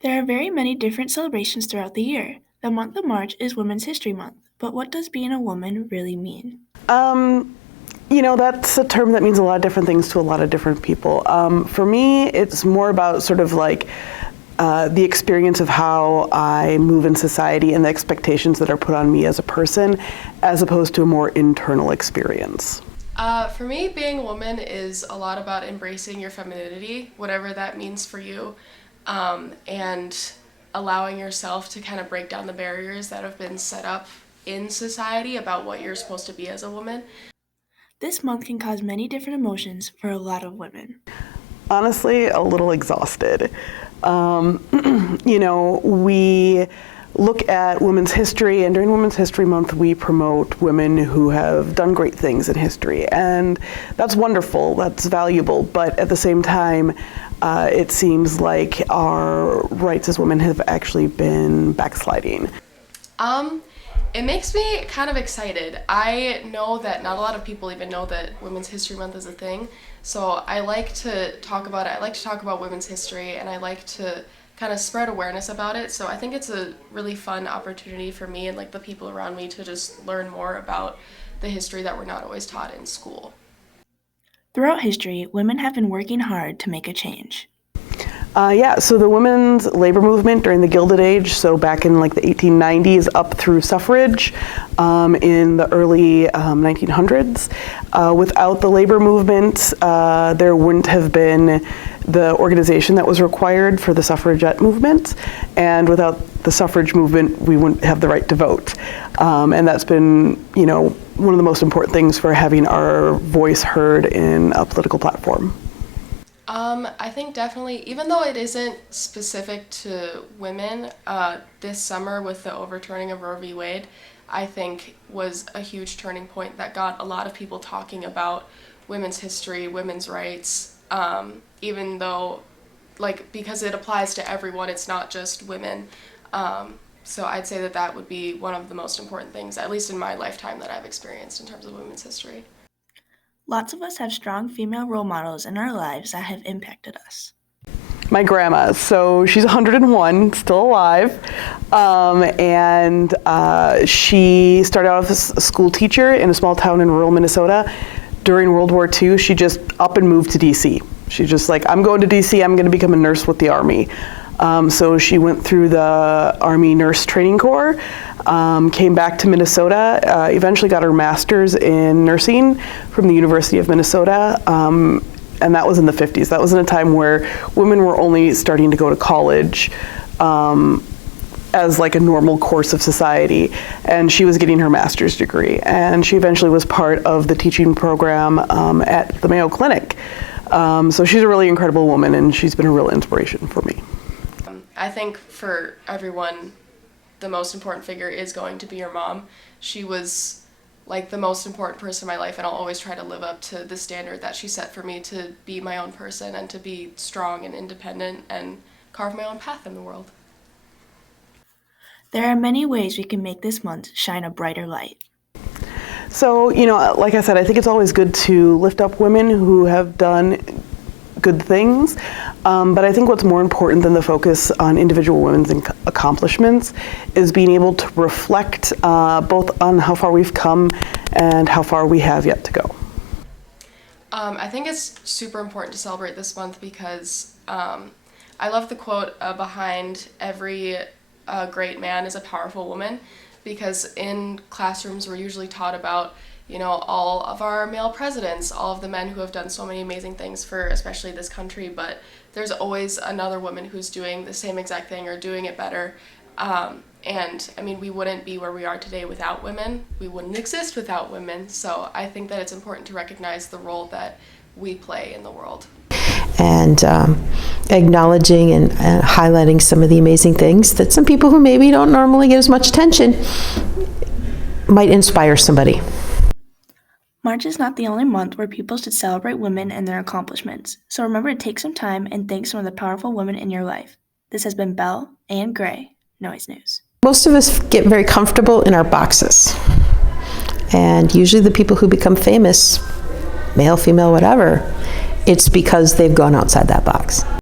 There are very many different celebrations throughout the year. The month of March is Women's History Month, but what does being a woman really mean? Um, that's a term that means a lot of different things to a lot of different people. For me, it's more about sort of like the experience of how I move in society and the expectations that are put on me as a person, as opposed to a more internal experience. For me, being a woman is a lot about embracing your femininity, whatever that means for you, and allowing yourself to kind of break down the barriers that have been set up in society about what you're supposed to be as a woman. This month can cause many different emotions for a lot of women. Honestly, a little exhausted. We look at women's history, and during Women's History Month, we promote women who have done great things in history. And that's wonderful, that's valuable, but at the same time, it seems like our rights as women have actually been backsliding. It makes me kind of excited. I know that not a lot of people even know that Women's History Month is a thing, so I like to talk about it. I like to talk about women's history, and I like to kind of spread awareness about it. So I think it's a really fun opportunity for me and like the people around me to just learn more about the history that we're not always taught in school. Throughout history, women have been working hard to make a change. So the women's labor movement during the Gilded Age, so back in like the 1890s up through suffrage in the early 1900s. Without the labor movement, there wouldn't have been the organization that was required for the suffragette movement, and without the suffrage movement, we wouldn't have the right to vote. And that's been, one of the most important things for having our voice heard in a political platform. I think definitely, even though it isn't specific to women, this summer with the overturning of Roe v. Wade, I think was a huge turning point that got a lot of people talking about women's history, women's rights, even though, because it applies to everyone, it's not just women. So I'd say that that would be one of the most important things, at least in my lifetime, that I've experienced in terms of women's history. Lots of us have strong female role models in our lives that have impacted us. My grandma, so she's 101, still alive, and she started out as a school teacher in a small town in rural Minnesota. During World War II, she just up and moved to DC. She's just like, I'm going to DC, I'm gonna become a nurse with the Army. So she went through the Army Nurse Training Corps, came back to Minnesota, eventually got her master's in nursing from the University of Minnesota, and that was in the 50s. That was in a time where women were only starting to go to college as like a normal course of society, and she was getting her master's degree, and she eventually was part of the teaching program at the Mayo Clinic. So she's a really incredible woman, and she's been a real inspiration for me. I think for everyone, the most important figure is going to be your mom. She was like the most important person in my life, and I'll always try to live up to the standard that she set for me to be my own person and to be strong and independent and carve my own path in the world. There are many ways we can make this month shine a brighter light. So, like I said, I think it's always good to lift up women who have done good things, but I think what's more important than the focus on individual women's accomplishments is being able to reflect both on how far we've come and how far we have yet to go. I think it's super important to celebrate this month because I love the quote behind every great man is a powerful woman, because in classrooms we're usually taught about all of our male presidents, all of the men who have done so many amazing things for especially this country, but there's always another woman who's doing the same exact thing or doing it better. And I mean, we wouldn't be where we are today without women. We wouldn't exist without women. So I think that it's important to recognize the role that we play in the world. And acknowledging and highlighting some of the amazing things that some people who maybe don't normally get as much attention might inspire somebody. March is not the only month where people should celebrate women and their accomplishments, so remember to take some time and thank some of the powerful women in your life. This has been Belle and Gray, Noise News. Most of us get very comfortable in our boxes, and usually the people who become famous, male, female, whatever, it's because they've gone outside that box.